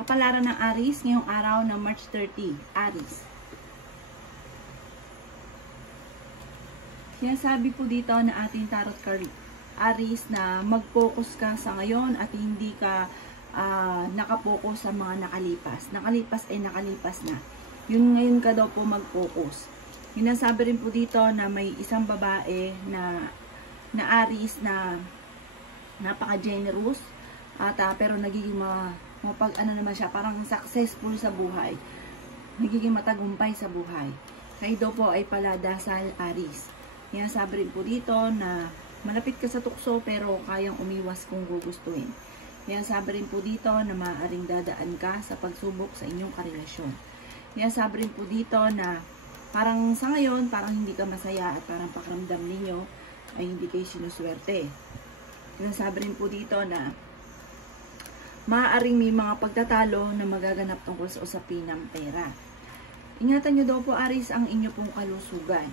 Kapalaran ng Aries ngayong araw ng March 30. Aries. Sinasabi po dito na ating tarot card Aries na mag-focus ka sa ngayon at hindi ka nakapokus sa mga nakalipas. Nakalipas ay nakalipas na. Yun ngayon ka daw po mag-focus. Sinasabi rin po dito na may isang babae na Aries na napaka-generous at pero nagiging naman siya, parang successful sa buhay. Nagiging matagumpay sa buhay. Kayo daw po ay paladasal Aries. Sinasabi rin po dito na malapit ka sa tukso pero kayang umiwas kung gugustuhin. Sinasabi rin po dito na maaaring dadaan ka sa pagsubok sa inyong karelasyon. Sinasabi rin po dito na parang sa ngayon, parang hindi ka masaya at parang pakiramdam ninyo ay hindi kayo sinuswerte. Sinasabi rin po dito na maaaring may mga pagtatalo na magaganap tungkol sa usapin ng pera. Ingatan nyo daw po Aries ang inyo pong kalusugan.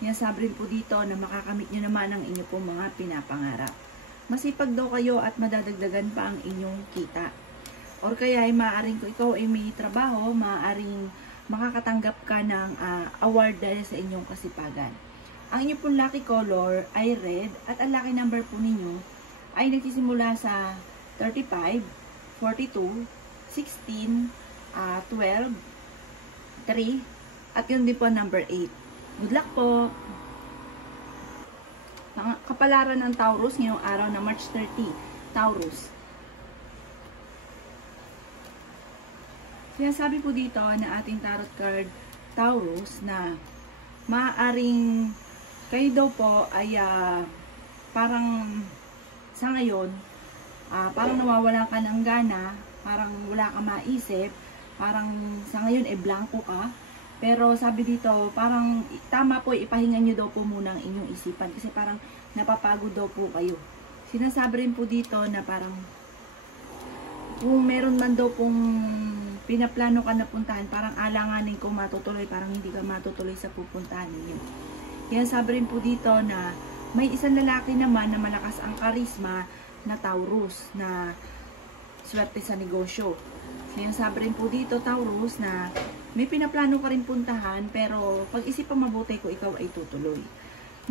Sinasabi rin po dito na makakamit nyo naman ang inyo pong mga pinapangarap. Masipag daw kayo at madadagdagan pa ang inyong kita. Or kaya ay maaaring kung ikaw ay may trabaho, maaaring makakatanggap ka ng award dahil sa inyong kasipagan. Ang inyong pong lucky color ay red at ang lucky number po ninyo ay nagsisimula sa 35, 42, 16, 12, 3, at yun din po number 8. Good luck po! Kapalaran ng Taurus ngayong araw na March 30. Taurus. Sinasabi po dito na ating tarot card Taurus na maaaring kayo daw po ay parang sa ngayon parang nawawalan ka ng gana, parang wala ka maisip, parang sa ngayon blanco ka. Pero sabi dito, parang tama po, ipahinga nyo daw po muna ang inyong isipan kasi parang napapagod daw po kayo. Sinasabi rin po dito na parang kung meron man daw pong pinaplano ka na puntahan, parang alanganin kung matutuloy, parang hindi ka matutuloy sa pupuntahan ninyo. Kaya sabi rin po dito na may isang lalaki naman na malakas ang karisma na Taurus na swerte sa negosyo. Sinasabi rin po dito Taurus na may pinaplano ka rin puntahan pero pag-isipan mabuti kung ikaw ay tutuloy.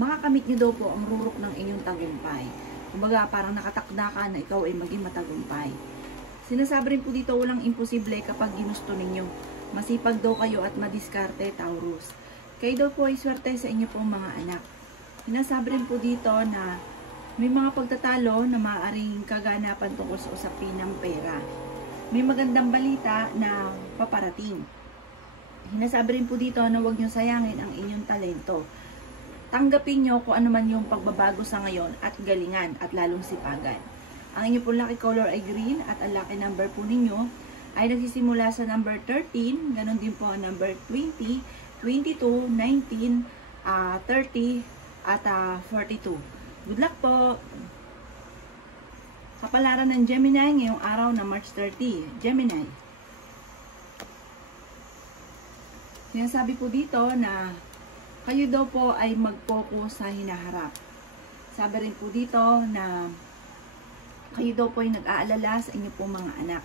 Makakamit nyo daw po ang rurok ng inyong tagumpay. Kumbaga parang nakatakda ka na ikaw ay maging matagumpay. Sinasabi rin po dito walang imposible kapag ginusto ninyo. Masipag daw kayo at madiskarte Taurus. Kayo daw po ay swerte sa inyo pong mga anak. Sinasabi rin po dito na may mga pagtatalo na maaaring kaganapan tungkol sa usapin ng pera. May magandang balita na paparating. Sinasabi rin po dito na huwag nyo sayangin ang inyong talento. Tanggapin nyo kung ano man yung pagbabago sa ngayon at galingan at lalong sipagan. Ang inyong po lucky color ay green at ang lucky number po ninyo ay nagsisimula sa number 13, ganon din po ang number 20, 22, 19, 30 at 42. Good luck po! Kapalaran ng Gemini ngayong araw na March 30. Gemini. Sinasabi po dito na kayo daw po ay mag-focus sa hinaharap. Sabi rin po dito na kayo daw po ay nag-aalala sa inyo pong mga anak.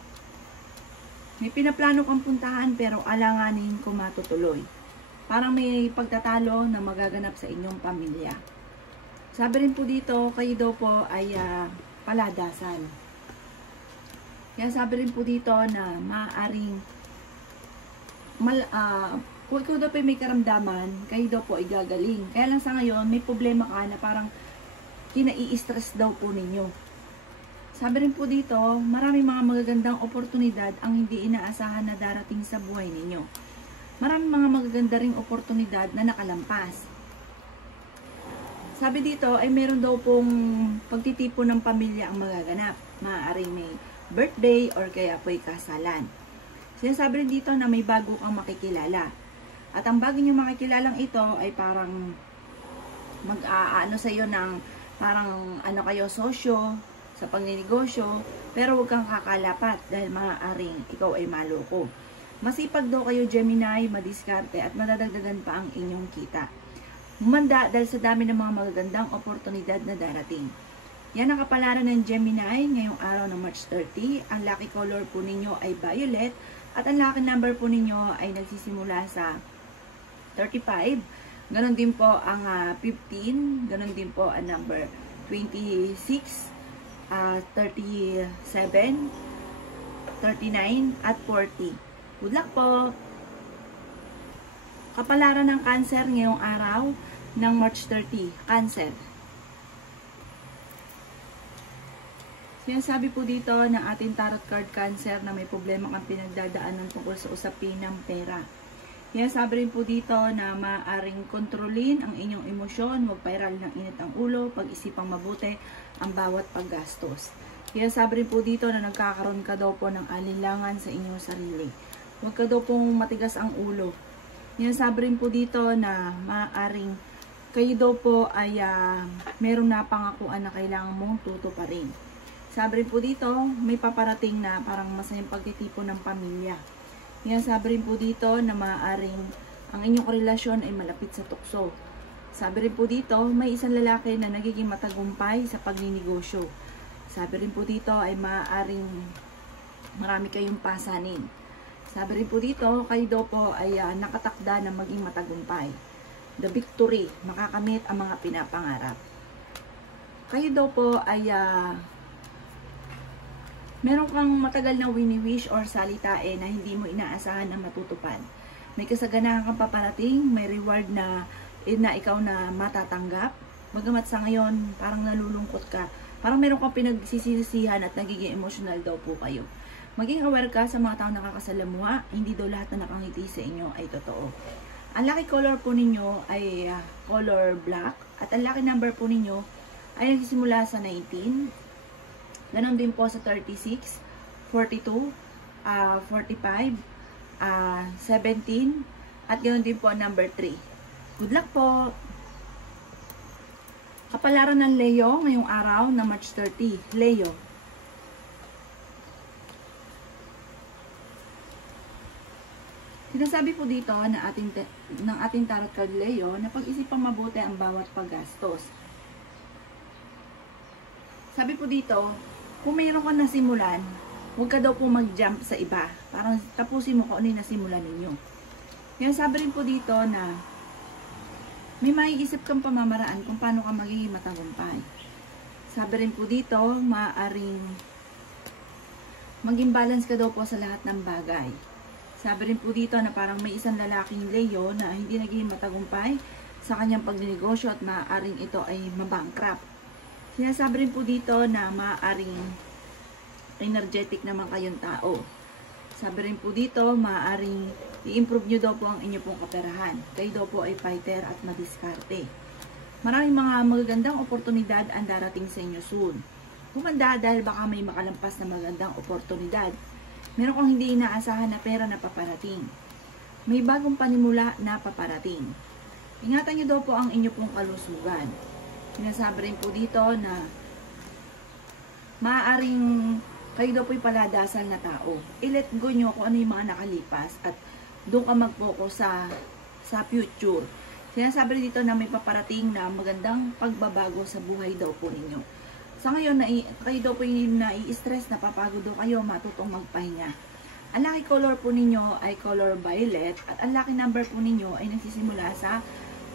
May pinaplano kang puntahan pero alanganin kung matutuloy. Parang may pagtatalo na magaganap sa inyong pamilya. Sabi rin po dito, kayo daw po ay paladasan. Kaya sabi rin po dito na maaaring kung ikaw daw po may karamdaman, kayo daw po ay gagaling. Kaya lang sa ngayon, may problema ka na parang kinai-stress daw po ninyo. Sabi rin po dito, maraming mga magagandang oportunidad ang hindi inaasahan na darating sa buhay ninyo. Maraming mga magaganda ring oportunidad na nakalampas. Sabi dito ay meron daw pong pagtitipon ng pamilya ang magaganap. Maaaring may birthday or kaya po'y kasalan. Sinasabi rin dito na may bago kang makikilala. At ang bago nyo makikilalang ito ay parang mag-aano sa iyo ng parang ano kayo sosyo sa pagninegosyo, pero huwag kang kakalapat dahil maaaring ikaw ay maloko. Masipag daw kayo Gemini, madiskarte at madadagdagan pa ang inyong kita. Humanda dahil sa dami ng mga magagandang oportunidad na darating. Yan ang kapalaran ng Gemini ngayong araw ng March 30. Ang lucky color po ninyo ay violet at ang lucky number po ninyo ay nagsisimula sa 35. Ganon din po ang 15. Ganon din po ang number 26, 37, 39 at 40. Good luck po! Kapalaran ng Cancer ngayong araw ng March 30. Cancer. Sinasabi po dito ng ating tarot card Cancer na may problema kang pinagdadaanan tungkol sa usapin ng pera. Sinasabi rin po dito na maaaring kontrolin ang inyong emosyon, huwag pairalin ng init ang ulo, pag-isipang mabuti ang bawat paggastos. Sinasabi rin po dito na nagkakaroon ka daw po ng alinlangan sa inyong sarili. Huwag ka daw pong matigas ang ulo. Sinasabi rin po dito na maaaring kayo daw po ay merong napangakuan na kailangan mong tutuparin. Sabi rin po dito, may paparating na parang masayang pagtitipon ng pamilya. Sabi rin po dito na maaaring ang inyong relasyon ay malapit sa tukso. Sabi rin po dito, may isang lalaki na nagiging matagumpay sa pagninegosyo. Sabi rin po dito ay maaaring marami kayong pasanin. Sabi rin po dito, kayo daw po ay nakatakda na maging matagumpay. The victory, makakamit ang mga pinapangarap. Kayo daw po ay meron kang matagal na wini-wish or salitain na hindi mo inaasahan na matutupad. May kasaganahan kang paparating, may reward na ikaw na matatanggap. Bagamat sa ngayon, parang nalulungkot ka. Parang meron kang pinagsisisihan at nagiging emotional daw po kayo. Maging aware ka sa mga taong nakakasalamuha, hindi daw lahat na nakangiti sa inyo ay totoo. Ang lucky color po ninyo ay color black at ang lucky number po ninyo ay nagsisimula sa 19. Ganon din po sa 36, 42, 45, 17 at ganon din po number 3. Good luck po! Kapalaran ng Leo ngayong araw na March 30. Leo. Sinasabi po dito na ng ating tarot card Leo na pag-isipang mabuti ang bawat paggastos. Sabi po dito, kung mayroon ka nasimulan, huwag ka daw po mag-jump sa iba. Parang tapusin mo kung ano yung nasimulan ninyo. Kaya sabi rin po dito na may maiisip kang pamamaraan kung paano ka magiging matagumpay. Sabi rin po dito, maaaring maging balance ka daw po sa lahat ng bagay. Sabi rin po dito na parang may isang lalaking Leo na hindi naging matagumpay sa kanyang pagnegosyo at maaaring ito ay mabankrupt. Sinasabi rin po dito na maaaring energetic naman kayong tao. Sabi rin po dito, maaaring i-improve nyo daw po ang inyo pong kaperahan. Kayo daw po ay fighter at madiskarte. Maraming mga magagandang oportunidad ang darating sa inyo soon. Humanda dahil baka may makalampas na magandang oportunidad. Meron kang hindi inaasahan na pera na paparating. May bagong panimula na paparating. Ingatan nyo daw po ang inyo pong kalusugan. Sinasabi rin po dito na maaaring kayo daw po'y paladasal na tao. I-let go nyo kung ano yung mga nakalipas at doon ka mag-focus sa future. Sinasabi rin dito na may paparating na magandang pagbabago sa buhay daw po ninyo. Sa ngayon, kayo daw po yung nai-stress, napapagod daw kayo, matutong magpahinga. Ang lucky color po ninyo ay color violet at ang lucky number po ninyo ay nagsisimula sa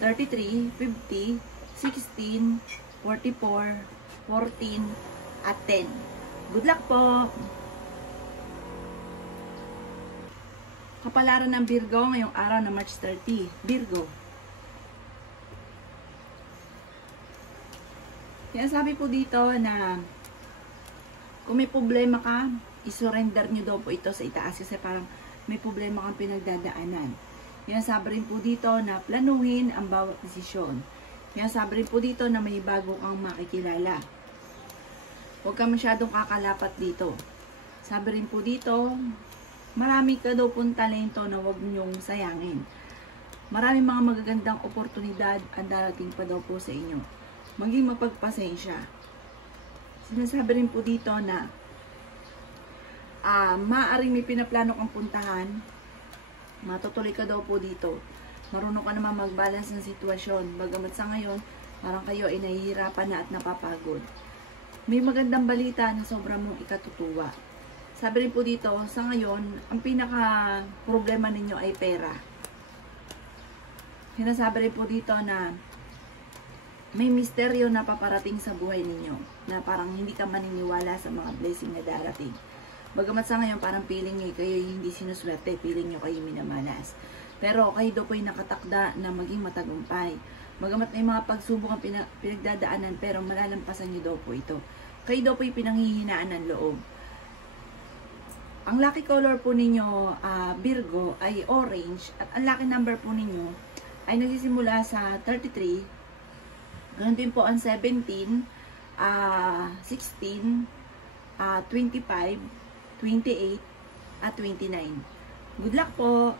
33, 50, 16, 44, 14, at 10. Good luck po! Kapalaran ng Virgo ngayong araw na March 30. Virgo. Kaya sabi po dito na kung may problema ka, isurrender nyo daw po ito sa itaas kasi parang may problema kang pinagdadaanan. Kaya sabi rin po dito na planuhin ang bawat desisyon. Kaya sabi rin po dito na may bago kang makikilala. Huwag ka masyadong kakalapat dito. Sabi rin po dito, marami ka daw pong talento na huwag nyong sayangin. Maraming mga magagandang oportunidad ang darating pa daw po sa inyo. Maging mapagpasensya. Sinasabi rin po dito na maaaring may pinaplano kang puntahan, matutuloy ka daw po dito. Marunong ka naman mag-balance ng sitwasyon. Bagamat sa ngayon, parang kayo ay nahihirapan na at napapagod. may magandang balita na sobrang mong ikatutuwa. Sabi rin po dito, sa ngayon, ang pinaka problema ninyo ay pera. Sinasabi rin po dito na may misteryo na paparating sa buhay ninyo, na parang hindi ka maniniwala sa mga blessing na darating. Bagamat sa ngayon, parang feeling nyo kayo hindi sinuswerte, feeling nyo kayo minamalas. Pero kayo daw po ay nakatakda na maging matagumpay. Bagamat may mga pagsubok ang pinagdadaanan, pero malalampasan nyo daw po ito. Kayo daw po ay pinanghihinaan ng loob. Ang lucky color po ninyo, Virgo, ay orange. At ang lucky number po ninyo ay nagsisimula sa 33. Ganun din po ang 17, 16, 25, 28, at 29. Good luck po!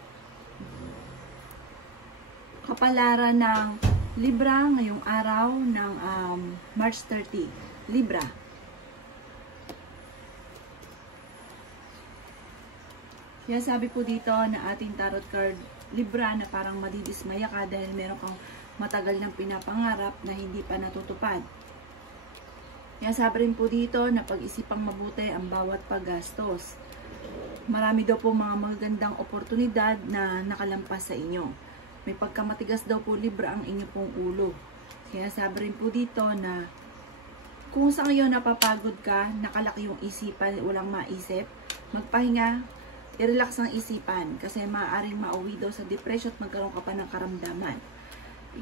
Kapalaran ng Libra ngayong araw ng March 30. Libra. Kaya sabi po dito na ating tarot card, Libra, na parang madidismaya ka dahil meron kang matagal ng pinapangarap na hindi pa natutupad. Kaya sabi rin po dito na pag-isipang mabuti ang bawat paggastos. Marami daw po mga magagandang oportunidad na nakalampas sa inyo. May pagkamatigas daw po, Libra, ang inyo pong ulo. Kaya sabi rin po dito na kung sa ngayon napapagod ka, nakalaki yung isipan, walang maisip, magpahinga, i-relax ang isipan kasi maaaring mauwi daw sa depression at magkaroon ka pa ng karamdaman.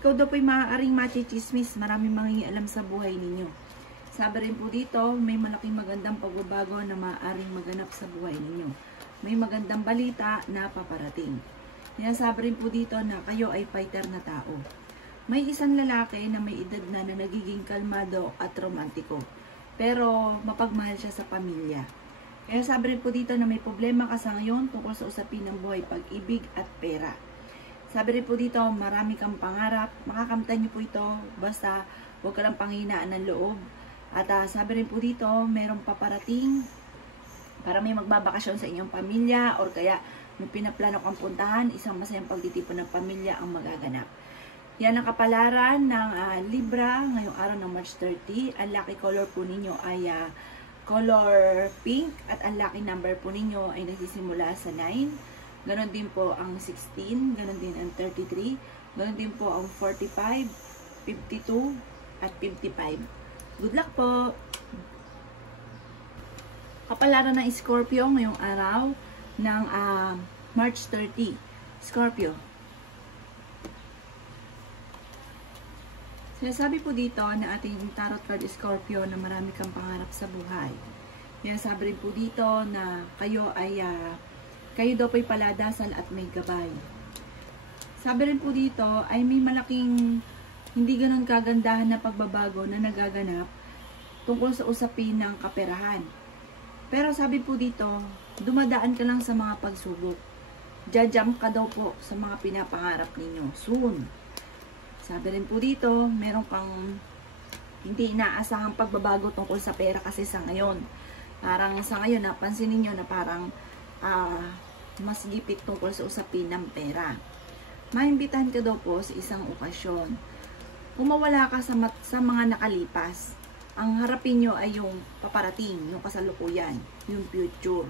Ikaw daw po'y maaaring machichismis, maraming mangingialam sa buhay ninyo. Sabi rin po dito, may malaking magandang pagbabago na maaaring maganap sa buhay ninyo. May magandang balita na paparating. Sabi rin po dito na kayo ay fighter na tao. May isang lalaki na may edad na nagiging kalmado at romantiko, pero mapagmahal siya sa pamilya. Kaya sabi rin po dito na may problema ka sa ngayon tungkol sa usapin ng buhay, pag-ibig at pera. Sabi rin po dito, marami kang pangarap, makakamtan niyo po ito, basta huwag ka lang panghinaan ng loob. At sabi rin po dito, merong paparating para may magbabakasyon sa inyong pamilya or kaya may pinaplano kang puntahan, isang masayang pagtitipon ng pamilya ang magaganap. Yan ang kapalaran ng Libra ngayong araw ng March 30. Ang lucky color po ninyo ay color pink at ang lucky number po ninyo ay nagsisimula sa 9. Ganon din po ang 16, ganon din ang 33, ganon din po ang 45, 52 at 55. Good luck po! Kapalaran ng Scorpio ngayong araw ng March 30. Scorpio. Sinasabi po dito na ating tarot card Scorpio na marami kang pangarap sa buhay. Sinasabi rin po dito na kayo ay kayo daw po'y paladasal at may gabay. Sabi rin po dito ay may malaking hindi ganon kagandahan na pagbabago na nagaganap tungkol sa usapin ng kaperahan. Pero sabi po dito, dumadaan ka lang sa mga pagsubok. Jajump ka daw po sa mga pinapangarap ninyo soon. Sabi rin po dito, meron kang hindi inaasahang pagbabago tungkol sa pera kasi sa ngayon. Parang sa ngayon, napansin niyo na parang mas gipit tungkol sa usapin ng pera. Maimbitahan ka daw po sa isang okasyon. Kung mawala ka sa mga nakalipas, ang harapin nyo ay yung paparating, yung kasalukuyan, yung future.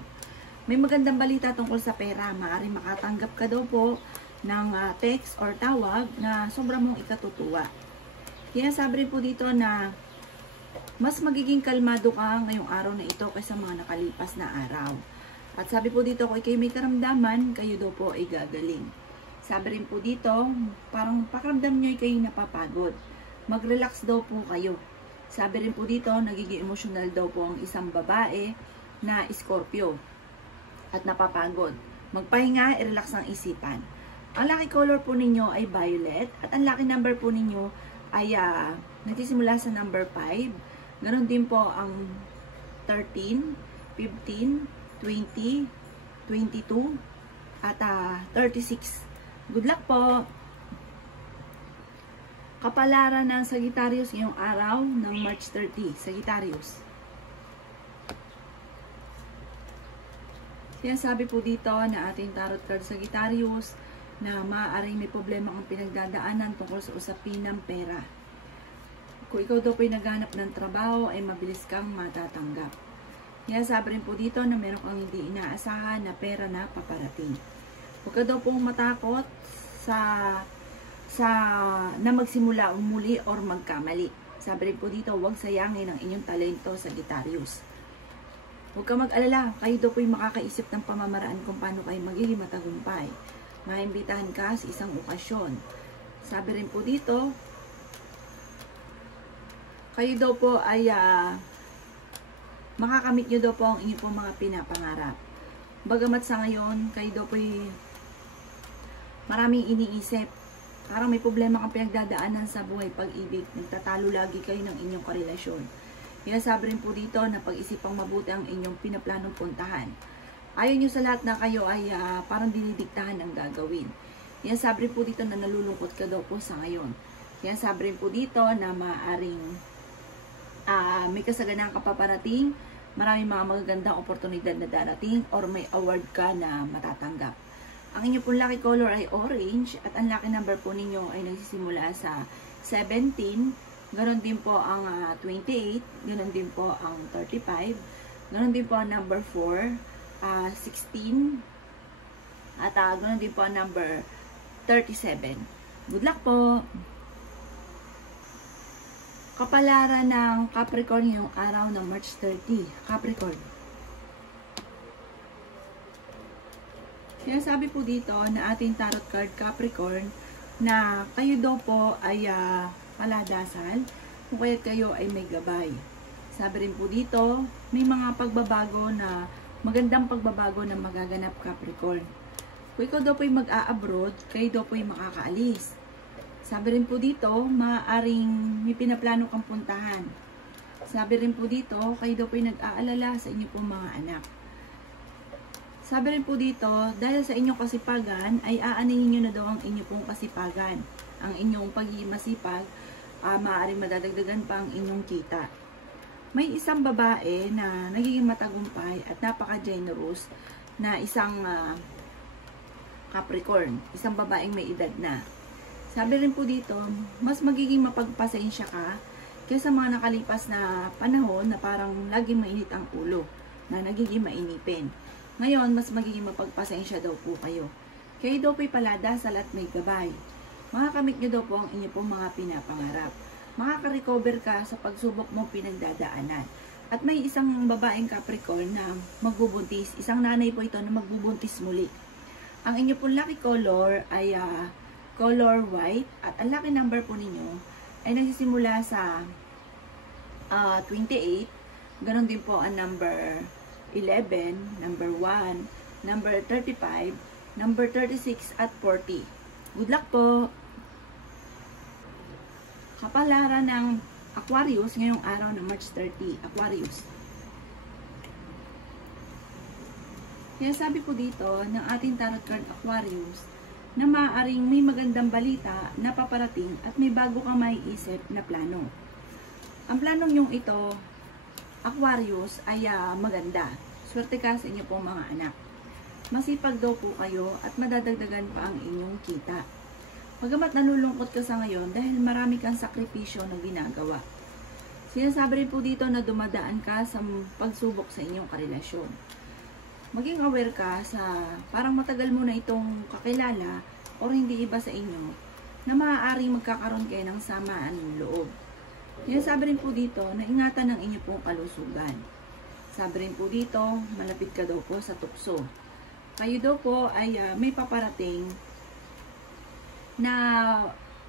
May magandang balita tungkol sa pera. Maaaring makatanggap ka daw po ng text or tawag na sobrang mong ikatutuwa. Kaya sabi rin po dito na mas magiging kalmado ka ngayong araw na ito kaysa mga nakalipas na araw. At sabi po dito, kung kayo may karamdaman, kayo daw po ay gagaling. Sabi rin po dito, parang pakiramdam nyo ay kayo napapagod. Mag-relax daw po kayo. Sabi rin po dito, nagiging emotional daw po ang isang babae na Scorpio at napapagod. Magpahinga, i-relax ang isipan. Ang lucky color po ninyo ay violet at ang lucky number po ninyo ay nagsisimula sa number 5. Ganon din po ang 13, 15, 20, 22 at 36. Good luck po! Kapalaran ng Sagittarius ngayong araw ng March 30. Sagittarius. Sinasabi po dito na ating tarot card Sagittarius na maaaring may problema ang pinagdadaanan tungkol sa usapin ng pera. Kung ikaw daw po'y naghanap ng trabaho, ay mabilis kang matatanggap. Kaya sabi rin po dito na meron kang hindi inaasahan na pera na paparating. Huwag ka daw pong matakot na magsimula muli or magkamali. Sabi rin po dito, huwag sayangin ang inyong talento, Sagittarius. Huwag ka mag-alala, kayo daw po'y makakaisip ng pamamaraan kung paano kayo magiging matagumpay. Maimbitahan ka sa isang okasyon. Sabi rin po dito, kayo daw po ay makakamit nyo daw po ang inyong mga pinapangarap. Bagamat sa ngayon, kayo daw po'y maraming iniisip. Parang may problema kang pinagdadaanan sa buhay pag-ibig. Nagtatalo lagi kayo ng inyong karelasyon. Kaya sabi rin po dito na pag-isipang mabuti ang inyong pinaplanong puntahan. Ayaw nyo sa lahat na kayo ay parang dinidiktahan ang gagawin. Kaya sabi rin po dito na nalulungkot ka daw po sa ngayon. Kaya sabi rin po dito na maaaring may kasaganang kapaparating, maraming mga magagandang oportunidad na darating, or may award ka na matatanggap. Ang inyo pong lucky color ay orange, at ang lucky number po ninyo ay nagsisimula sa 17, ganon din po ang 28, ganon din po ang 35, ganon din po ang number 4, 16, at ganon din po ang number 37. Good luck po! Kapalaran ng Capricorn yung araw ng March 30. Capricorn. Kaya sabi po dito na ating tarot card Capricorn na kayo daw po ay paladasal kung kaya't kayo ay may gabay. Sabi rin po dito, may mga pagbabago na magandang pagbabago na magaganap Capricorn. Kung ikaw daw po ay mag-a-abroad, kayo daw po ay makakaalis. Sabi rin po dito, maaaring may pinaplano kang puntahan. Sabi rin po dito, kayo daw po ay nag-aalala sa inyo pong mga anak. Sabi rin po dito, dahil sa inyong kasipagan, ay aaningin nyo na daw ang inyong pong kasipagan. Ang inyong pagiging masipag, maaaring madadagdagan pa ang inyong kita. May isang babae na nagiging matagumpay at napaka-generous na isang Capricorn. Isang babaeng may edad na. Sabi rin po dito, mas magiging mapagpasensya ka kaysa mga nakalipas na panahon na parang laging mainit ang ulo, na nagiging mainipin. Ngayon, mas magiging mapagpasensya daw po kayo. Kayo daw po'y paladasal at may gabay. Makakamit nyo daw po ang inyo pong mga pinapangarap. Makaka-recover ka sa pagsubok mo pinagdadaanan. At may isang babaeng Capricorn na magbubuntis. Isang nanay po ito na magbubuntis muli. Ang inyo pong lucky color ay color white, at ang lucky number po ninyo ay nagsisimula sa 28, ganon din po ang number 11, number 1, number 35, number 36 at 40. Good luck po! Kapalaran ng Aquarius ngayong araw ng March 30, Aquarius. Kaya sabi po dito ng ating tarot card Aquarius, na maaaring may magandang balita na paparating at may bago kang maiisip na plano. Ang planong yung ito, Aquarius, ay maganda. Swerte ka sa inyo pong mga anak. Masipag daw po kayo at madadagdagan pa ang inyong kita. Bagamat nalulungkot ka sa ngayon dahil marami kang sakripisyo na ginagawa. Sinasabi rin po dito na dumadaan ka sa pagsubok sa inyong karelasyon. Maging aware ka sa parang matagal mo na itong kakilala o hindi iba sa inyo na maaaring magkakaroon kayo ng samaan ng loob. Kaya sabi rin po dito na ingatan ang inyo pong kalusugan. Sabi rin po dito, malapit ka daw po sa tukso. Kayo daw po ay may paparating na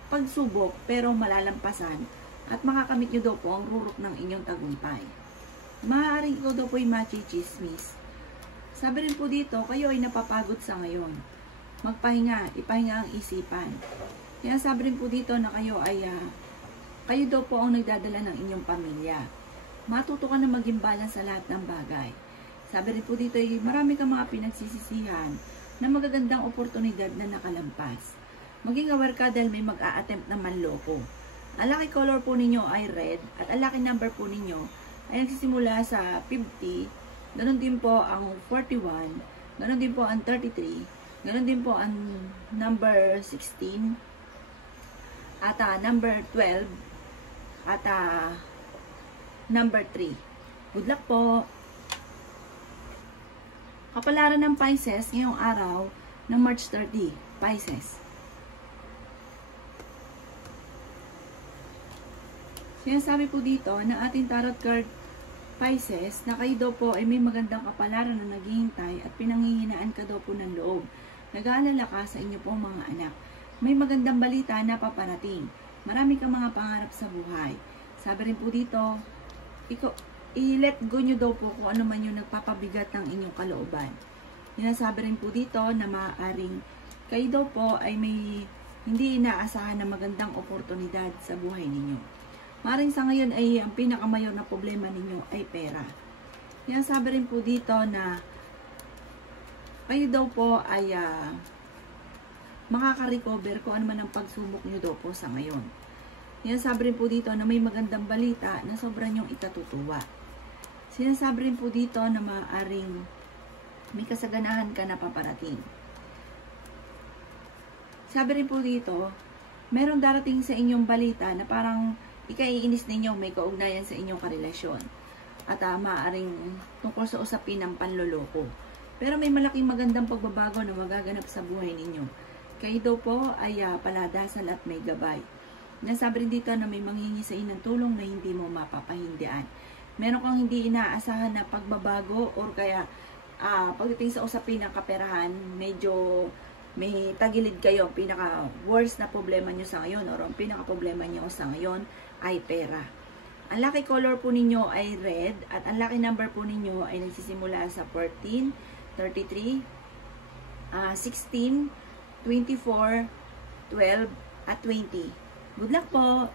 pagsubok pero malalampasan at makakamit nyo daw po ang rurok ng inyong tagumpay. Maaaring ikaw daw po ay machichismis. Sabi rin po dito, kayo ay napapagod sa ngayon. Magpahinga, ipahinga ang isipan. Kaya sabi rin po dito na kayo ay, kayo daw po ang nagdadala ng inyong pamilya. Matuto ka na maging balance sa lahat ng bagay. Sabi rin po dito ay marami kang mga pinagsisisihan na magagandang oportunidad na nakalampas. Maging aware ka dahil may mag-a-attempt na manloko. Ang lucky color po ninyo ay red at ang lucky number po ninyo ay nagsisimula sa 50, ganon din po ang 41, ganon din po ang 33, ganon din po ang number 16, at number 12, at number 3. Good luck po! Kapalaran ng Pisces ngayong araw ng March 30. Pisces. Sinasabi po dito na ating tarot card Pisces na kayo daw po ay may magandang kapalaran na naghihintay at pinanghihinaan ka daw po ng loob. Nag-aalala ka sa inyo pong mga anak. May magandang balita na paparating. Marami kang mga pangarap sa buhay. Sabi rin po dito, i-let go nyo daw po kung ano man yung nagpapabigat ng inyong kalooban. Sinasabi rin po dito na maaaring kayo daw po ay may hindi inaasahan na magandang oportunidad sa buhay ninyo. Maaaring sa ngayon ay ang pinakamayor na problema ninyo ay pera. Sinasabi rin po dito na kayo daw po ay makaka-recover kung ano man ang pagsubok nyo daw po sa ngayon. Sinasabi rin po dito na may magandang balita na sobrang yung ikatutuwa. Sinasabi rin po dito na maaaring may kasaganahan ka na paparating. Sabi rin po dito, meron darating sa inyong balita na parang ikaiinis ninyo, may kaugnayan sa inyong karelasyon. At maaaring tungkol sa usapin ng panloloko. Pero may malaking magandang pagbabago na magaganap sa buhay ninyo. Kayo daw po ay paladasal at may gabay. Nasabi rin dito na may manghingi sa inyo ng tulong na hindi mo mapapahindian. Meron kang hindi inaasahan na pagbabago or kaya pagdating sa usapin ng kaperahan, medyo may tagilid kayo. Ang pinaka-worst na problema nyo sa ngayon or ang pinaka-problema nyo sa ngayon ay pera. Ang lucky color po ninyo ay red at ang lucky number po ninyo ay nagsisimula sa 14, 33, 16, 24, 12, at 20. Good luck po!